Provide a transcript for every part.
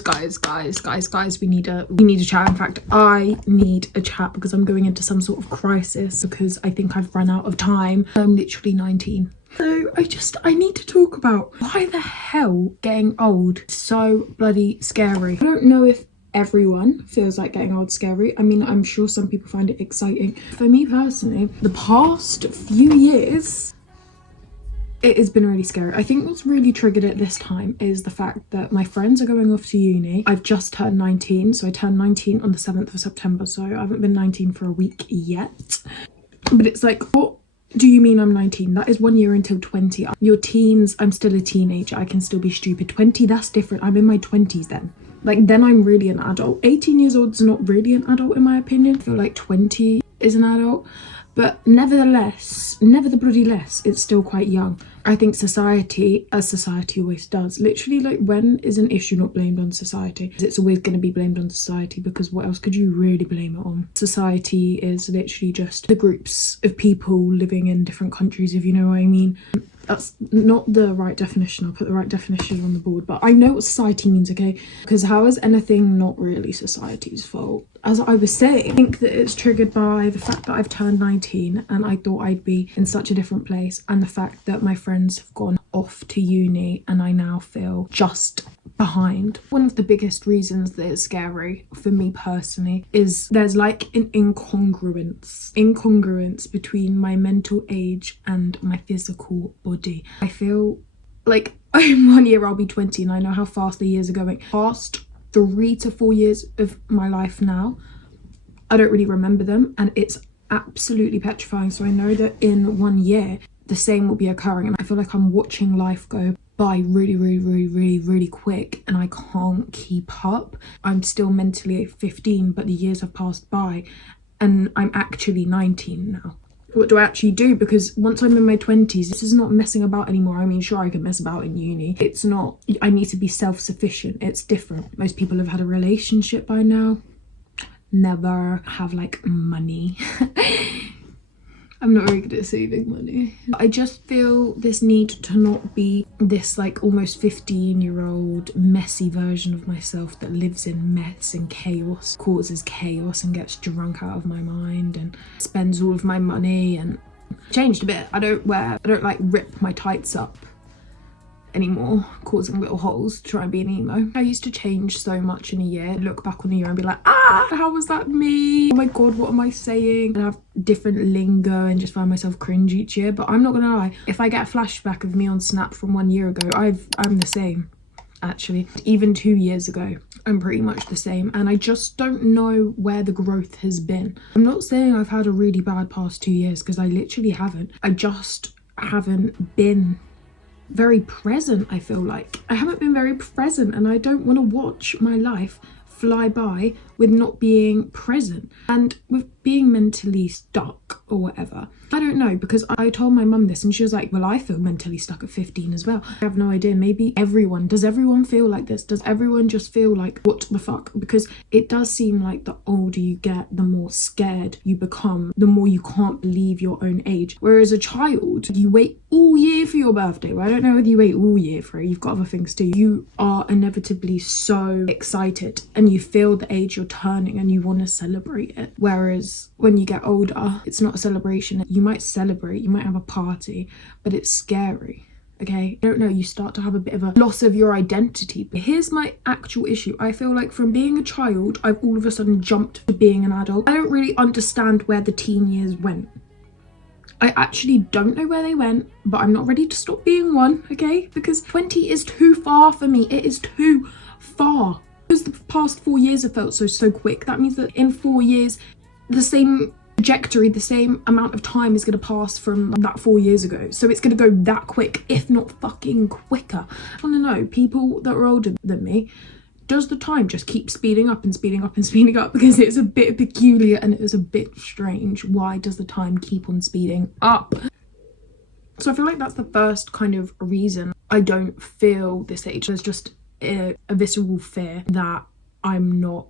guys, we need a chat. In fact, I need a chat because I'm going into some sort of crisis because I think I've run out of time. I'm literally 19. So I need to talk about why the hell getting old is so bloody scary. I don't know if everyone feels like getting old scary. I mean, I'm sure some people find it exciting. For me personally, the past few years, it has been really scary. I think what's really triggered it this time is the fact that my friends are going off to uni. I've just turned 19, so I turned 19 on the 7th of September, so I haven't been 19 for a week yet. But it's like, what do you mean I'm 19? That is 1 year until 20. Your teens, I'm still a teenager. I can still be stupid. 20, that's different. I'm in my 20s then. Like, then I'm really an adult. 18 years old is not really an adult in my opinion. I feel like 20 is an adult. But nevertheless, it's still quite young. I think society, as society always does, literally, like, when is an issue not blamed on society? It's always going to be blamed on society, because what else could you really blame it on? Society is literally just the groups of people living in different countries, if you know what I mean. That's not the right definition. I'll put the right definition on the board, but I know what society means, okay? Because how is anything not really society's fault? As I was saying, I think that it's triggered by the fact that I've turned 19 and I thought I'd be in such a different place, and the fact that my friends have gone off to uni and I now feel just behind. One of the biggest reasons that it's scary for me personally is there's like an incongruence between my mental age and my physical body. I feel like in 1 year I'll be 20 and I know how fast the years are going. Past 3 to 4 years of my life now, I don't really remember them, and it's absolutely petrifying. So I know that in 1 year the same will be occurring, and I feel like I'm watching life go by really quick and I can't keep up. I'm still mentally 15, but the years have passed by and I'm actually 19 now. What do I actually do? Because once I'm in my 20s, this is not messing about anymore. I mean, sure, I can mess about in uni. It's not, I need to be self-sufficient. It's different. Most people have had a relationship by now. Never have like money. I'm not very good at saving money. I just feel this need to not be this like almost 15-year-old messy version of myself that lives in mess and chaos, causes chaos and gets drunk out of my mind and spends all of my money. And changed a bit. I don't like rip my tights up anymore, causing little holes to try and be an emo. I used to change so much in a year, look back on the year and be like, how was that me? Oh my god, what am I saying? And have different lingo and just find myself cringe each year. But I'm not gonna lie, if I get a flashback of me on Snap from 1 year ago, I'm the same. Actually, even 2 years ago, I'm pretty much the same, and I just don't know where the growth has been. I'm not saying I've had a really bad past 2 years, because I literally haven't. I just haven't been very present. I feel like I haven't been very present, and I don't want to watch my life fly by with not being present and with being mentally stuck or whatever. I don't know, because I told my mum this and she was like, well, I feel mentally stuck at 15 as well. I have no idea. Maybe does everyone feel like this? Does everyone just feel like, what the fuck? Because it does seem like the older you get, the more scared you become, the more you can't believe your own age. Whereas a child, you wait all year for your birthday. Well, I don't know whether you wait all year for it. You've got other things to do. You are inevitably so excited and you feel the age you're turning and you want to celebrate it. Whereas when you get older, it's not a celebration. You might celebrate, you might have a party, but it's scary. Okay, I don't know, you start to have a bit of a loss of your identity. But here's my actual issue. I feel like from being a child, I've all of a sudden jumped to being an adult. I don't really understand where the teen years went. I actually don't know where they went, but I'm not ready to stop being one, okay? Because 20 is too far for me. It is too far. Because the past 4 years have felt so quick. That means that in 4 years, the same trajectory, the same amount of time is going to pass from that 4 years ago. So it's going to go that quick, if not fucking quicker. I want to know, people that are older than me, does the time just keep speeding up and speeding up and speeding up? Because it's a bit peculiar and it is a bit strange. Why does the time keep on speeding up? So I feel like that's the first kind of reason I don't feel this age. There's just a visceral fear that I'm not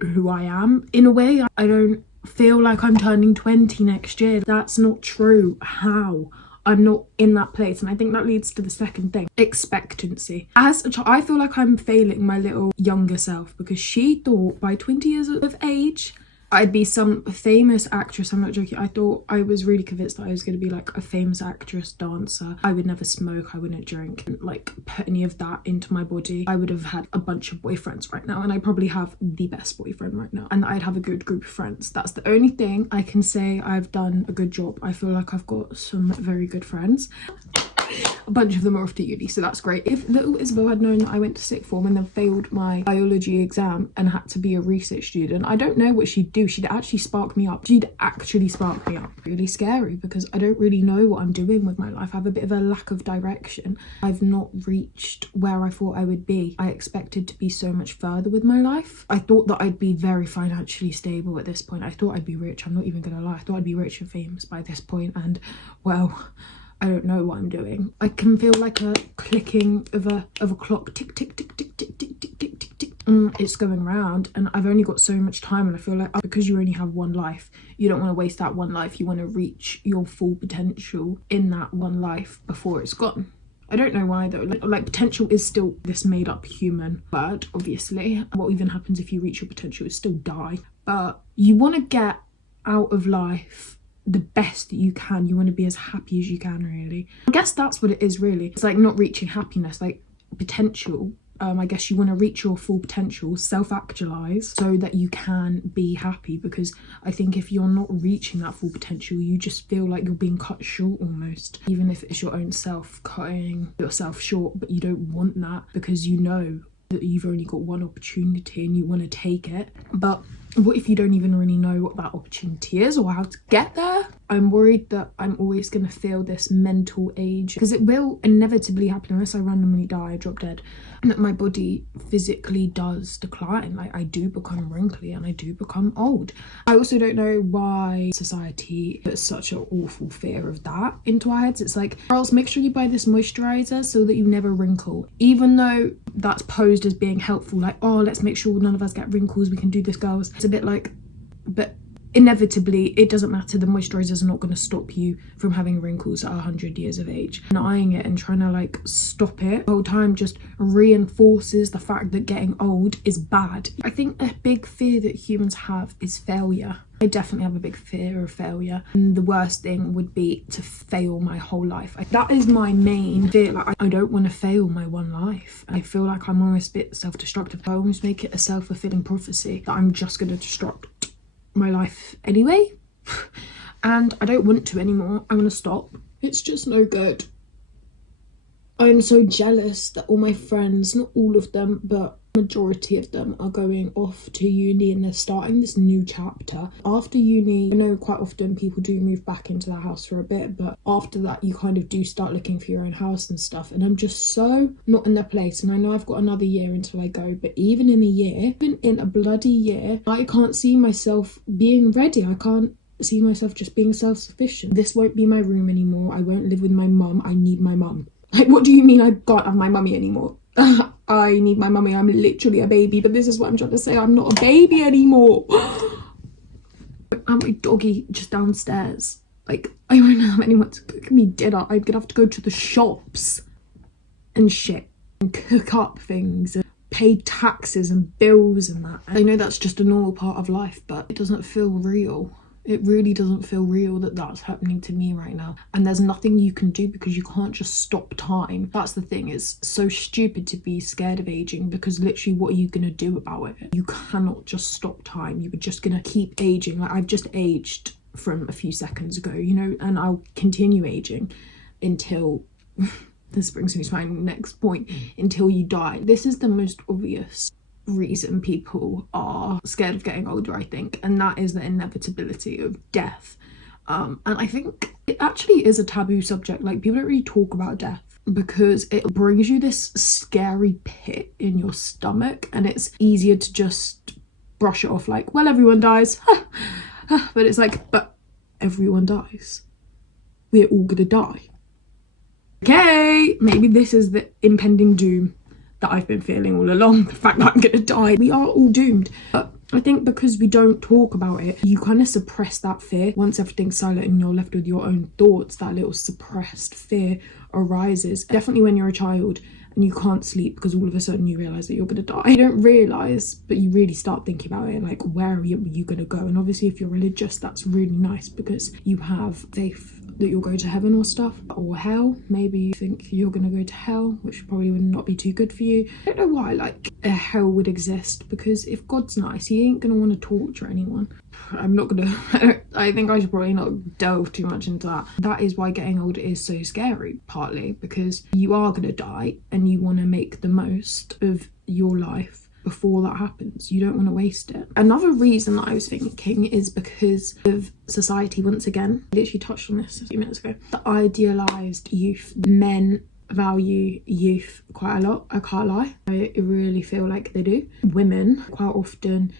who I am. In a way, I don't feel like I'm turning 20 next year. That's not true. How? I'm not in that place. And I think that leads to the second thing, expectancy. As a child, I feel like I'm failing my little younger self, because she thought by 20 years of age I'd be some famous actress. I'm not joking. I thought, I was really convinced that I was going to be like a famous actress, dancer. I would never smoke, I wouldn't drink, like put any of that into my body. I would have had a bunch of boyfriends right now, and I probably have the best boyfriend right now, and I'd have a good group of friends. That's the only thing I can say I've done a good job. I feel like I've got some very good friends. A bunch of them are off to uni, so that's great. If little Isabel had known that I went to sixth form and then failed my biology exam and had to be a research student, I don't know what she'd do. She'd actually spark me up. She'd actually spark me up. Really scary, because I don't really know what I'm doing with my life. I have a bit of a lack of direction. I've not reached where I thought I would be. I expected to be so much further with my life. I thought that I'd be very financially stable at this point. I thought I'd be rich. I'm not even gonna lie. I thought I'd be rich and famous by this point, and well, I don't know what I'm doing. I can feel like a clicking of a clock. Tick, tick, tick, tick, tick, tick, tick, tick, tick, tick. It's going round, and I've only got so much time, and I feel like because you only have one life, you don't want to waste that one life. You want to reach your full potential in that one life before it's gone. I don't know why though. Like potential is still this made up human word, obviously. What even happens if you reach your potential is still die. But you want to get out of life the best that you can. You want to be as happy as you can, really. I guess that's what it is, really. It's like not reaching happiness, like potential. I guess you want to reach your full potential, self-actualize, so that you can be happy. Because I think if you're not reaching that full potential, you just feel like you're being cut short almost. Even if it's your own self cutting yourself short, but you don't want that, because you know that you've only got one opportunity and you want to take it. But what if you don't even really know what that opportunity is or how to get there? I'm worried that I'm always going to feel this mental age, because it will inevitably happen unless I randomly die, drop dead, and that my body physically does decline. Like I do become wrinkly and I do become old. I also don't know why society puts such an awful fear of that into our heads. It's like, girls, make sure you buy this moisturizer so that you never wrinkle, even though that's posed as being helpful. Like, oh, let's make sure none of us get wrinkles, we can do this, girls. It's a bit like, but inevitably it doesn't matter. The moisturizers are not going to stop you from having wrinkles at 100 years of age. Denying it and trying to like stop it the whole time just reinforces the fact that getting old is bad. I think a big fear that humans have is failure. I definitely have a big fear of failure, and the worst thing would be to fail my whole life. That is my main fear. Like I don't want to fail my one life. I feel like I'm almost a bit self-destructive. I almost make it a self-fulfilling prophecy that I'm just going to destruct my life anyway. And I don't want to anymore. I want to stop. It's just no good. I'm so jealous that all my friends, not all of them, but majority of them, are going off to uni and they're starting this new chapter. After uni, I know quite often people do move back into their house for a bit, but after that you kind of do start looking for your own house and stuff, and I'm just so not in their place. And I know I've got another year until I go, but even in a year, even in a bloody year, I can't see myself being ready. I can't see myself just being self-sufficient. This won't be my room anymore. I won't live with my mum. I need my mum. Like, what do you mean I can't have my mummy anymore? I need my mummy. I'm literally a baby, but this is what I'm trying to say. I'm not a baby anymore. And my doggy just downstairs. Like, I won't have anyone to cook me dinner. I'm gonna have to go to the shops and shit and cook up things and pay taxes and bills and that. I know that's just a normal part of life, but it doesn't feel real. It really doesn't feel real that that's happening to me right now. And there's nothing you can do because you can't just stop time. That's the thing. It's so stupid to be scared of aging, because literally what are you going to do about it? You cannot just stop time. You're just going to keep aging. Like I've just aged from a few seconds ago, you know, and I'll continue aging until... This brings me to my next point. Until you die. This is the most obvious reason people are scared of getting older, I think, and that is the inevitability of death. And I think it actually is a taboo subject. Like people don't really talk about death because it brings you this scary pit in your stomach, and it's easier to just brush it off like, well, everyone dies. But it's like, but everyone dies. We're all gonna die. Okay, maybe this is the impending doom that I've been feeling all along, the fact that I'm gonna die. We are all doomed. But I think because we don't talk about it, you kind of suppress that fear. Once everything's silent and you're left with your own thoughts, that little suppressed fear arises. Definitely when you're a child and you can't sleep because all of a sudden you realise that you're going to die. You don't realise, but you really start thinking about it, like, where are you going to go? And obviously if you're religious, that's really nice because you have faith that you'll go to heaven or stuff, or hell. Maybe you think you're going to go to hell, which probably would not be too good for you. I don't know why like a hell would exist, because if God's nice, he ain't going to want to torture anyone. I'm not gonna I think I should probably not delve too much into that. That is why getting older is so scary, partly because you are gonna die and you want to make the most of your life before that happens. You don't want to waste it. Another reason that I was thinking is because of society. Once again, I literally touched on this a few minutes ago, the idealized youth. Men value youth quite a lot, I can't lie. I really feel like they do. Women quite often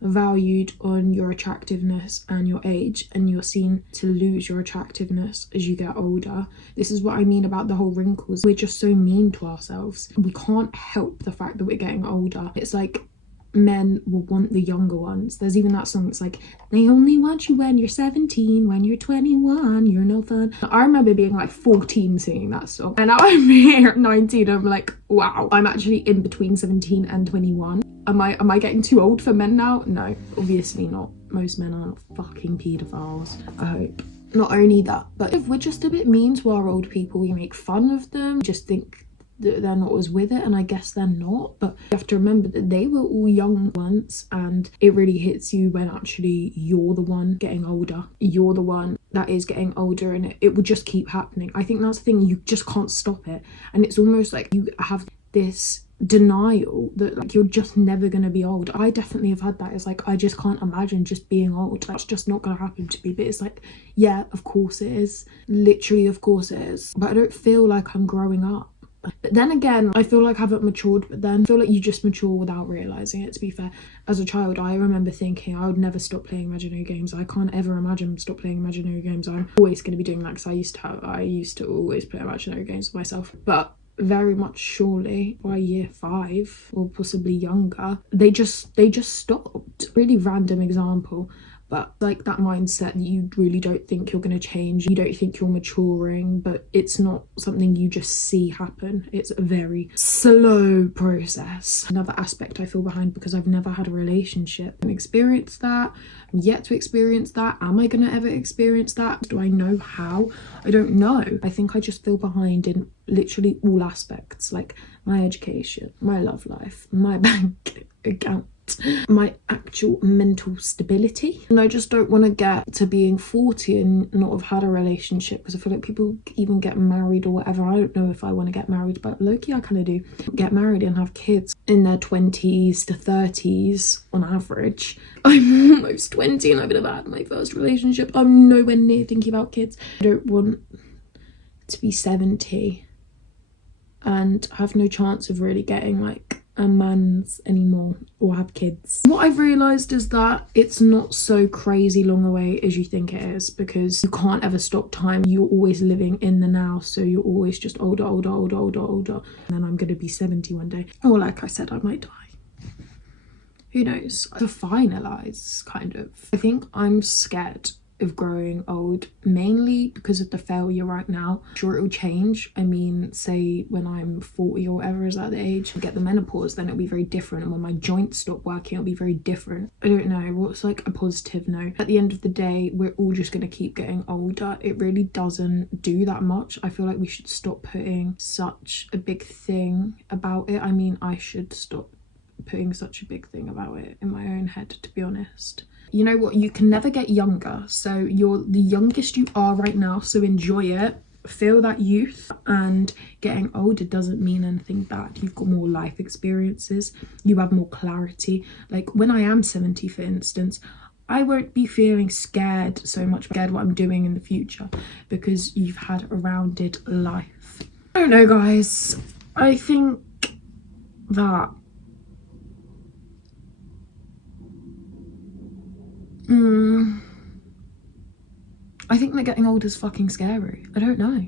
valued on your attractiveness and your age, and you're seen to lose your attractiveness as you get older. This is what I mean about the whole wrinkles. We're just so mean to ourselves. We can't help the fact that we're getting older. It's like men will want the younger ones. There's even that song that's like, they only want you when you're 17, when you're 21 you're no fun. I remember being like 14 singing that song, and now I'm here at 19. I'm like, wow, I'm actually in between 17 and 21. Am I getting too old for men now? No, obviously not. Most men aren't fucking paedophiles, I hope. Not only that, but if we're just a bit mean to our old people, we make fun of them, just think that they're not as with it, and I guess they're not. But you have to remember that they were all young once, and it really hits you when actually you're the one getting older. You're the one that is getting older, and it will just keep happening. I think that's the thing, you just can't stop it. And it's almost like you have this denial that like you're just never gonna be old. I definitely have had that. It's like, I just can't imagine just being old. That's just not gonna happen to me. But it's like, yeah, of course it is. Literally, of course it is. But I don't feel like I'm growing up. But then again, I feel like I haven't matured, but then I feel like you just mature without realising it, to be fair. As a child, I remember thinking I would never stop playing imaginary games. I can't ever imagine stop playing imaginary games. I'm always going to be doing that because I used to always play imaginary games with myself. But very much surely by year 5 or possibly younger, they just stopped. Really random example, but like that mindset that you really don't think you're going to change, you don't think you're maturing, but it's not something you just see happen. It's a very slow process. Another aspect I feel behind because I've never had a relationship and experienced that. I'm yet to experience that. Am I going to ever experience that? Do I know how? I don't know. I think I just feel behind in literally all aspects, like my education, my love life, my bank account, my actual mental stability. And I just don't want to get to being 40 and not have had a relationship, because I feel like people even get married or whatever. I don't know if I want to get married, but low-key I kind of do. Get married and have kids in their 20s to 30s on average. I'm almost 20 and I've never had my first relationship. I'm nowhere near thinking about kids. I don't want to be 70 and have no chance of really getting like a man's anymore or have kids. What I've realised is that it's not so crazy long away as you think it is, because you can't ever stop time. You're always living in the now, so you're always just older. And then I'm going to be 70 one day, or like I said, I might die. Who knows? To finalise, kind of, I think I'm scared of growing old, mainly because of the failure right now. Sure, it'll change. I mean, say when I'm 40 or whatever is that the age, get the menopause, then it'll be very different. And when my joints stop working, it'll be very different. I don't know what's like a positive note. At the end of the day, we're all just going to keep getting older. It really doesn't do that much. I feel like we should stop putting such a big thing about it. I mean, I should stop putting such a big thing about it in my own head, to be honest. You know what, you can never get younger, so you're the youngest you are right now, so enjoy it, feel that youth. And getting older doesn't mean anything bad. You've got more life experiences, you have more clarity. Like when I am 70, for instance, I won't be feeling scared so much, scared what I'm doing in the future, because you've had a rounded life. I don't know, guys, I think that I think that getting old is fucking scary. I don't know.